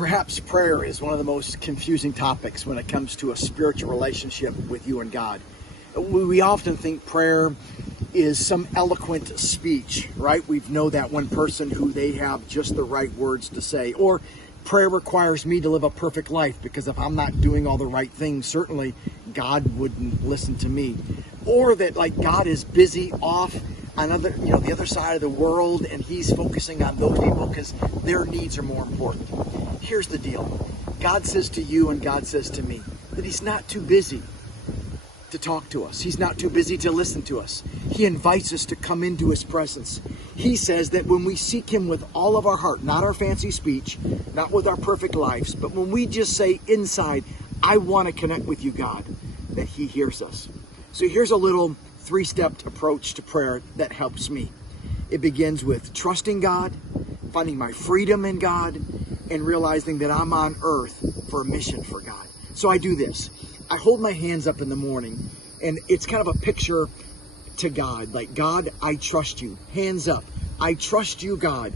Perhaps prayer is one of the most confusing topics when it comes to a spiritual relationship with you and God. We often think prayer is some eloquent speech, right? We know that one person who they have just the right words to say. Or prayer requires me to live a perfect life, because if I'm not doing all the right things, certainly God wouldn't listen to me. Or that like God is busy off on the other side of the world, and he's focusing on those people because their needs are more important. Here's the deal. God says to you and God says to me that he's not too busy to talk to us. He's not too busy to listen to us. He invites us to come into his presence. He says that when we seek him with all of our heart, not our fancy speech, not with our perfect lives, but when we just say inside, I want to connect with you, God, that he hears us. So here's a little three-step approach to prayer that helps me. It begins with trusting God, finding my freedom in God, and realizing that I'm on earth for a mission for God. So I do this. I hold my hands up in the morning, and it's kind of a picture to God. Like, God, I trust you. Hands up. I trust you, God.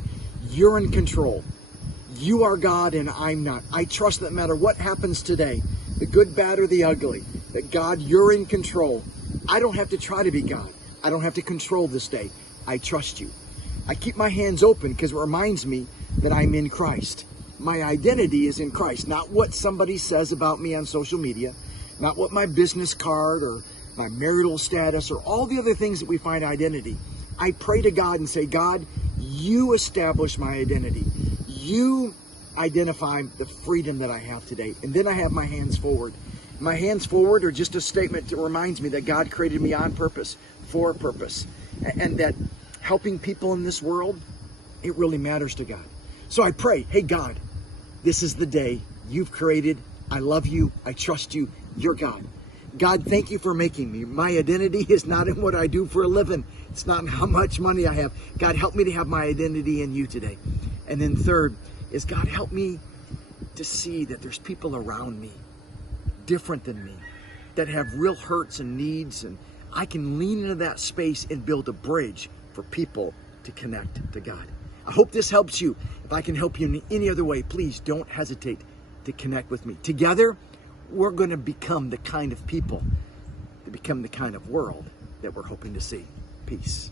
You're in control. You are God and I'm not. I trust that no matter what happens today, the good, bad, or the ugly, that God, you're in control. I don't have to try to be God. I don't have to control this day. I trust you. I keep my hands open because it reminds me that I'm in Christ. My identity is in Christ, not what somebody says about me on social media, not what my business card or my marital status or all the other things that we find identity. I pray to God and say, God, you establish my identity. You identify the freedom that I have today. And then I have my hands forward. My hands forward are just a statement that reminds me that God created me on purpose, for a purpose, and that helping people in this world, it really matters to God. So I pray, hey God, this is the day you've created. I love you. I trust you. You're God. God, thank you for making me. My identity is not in what I do for a living. It's not in how much money I have. God, help me to have my identity in you today. And then third is, God, help me to see that there's people around me different than me that have real hurts and needs, and I can lean into that space and build a bridge for people to connect to God. I hope this helps you. If I can help you in any other way, please don't hesitate to connect with me. Together, we're going to become the kind of people, to become the kind of world that we're hoping to see. Peace.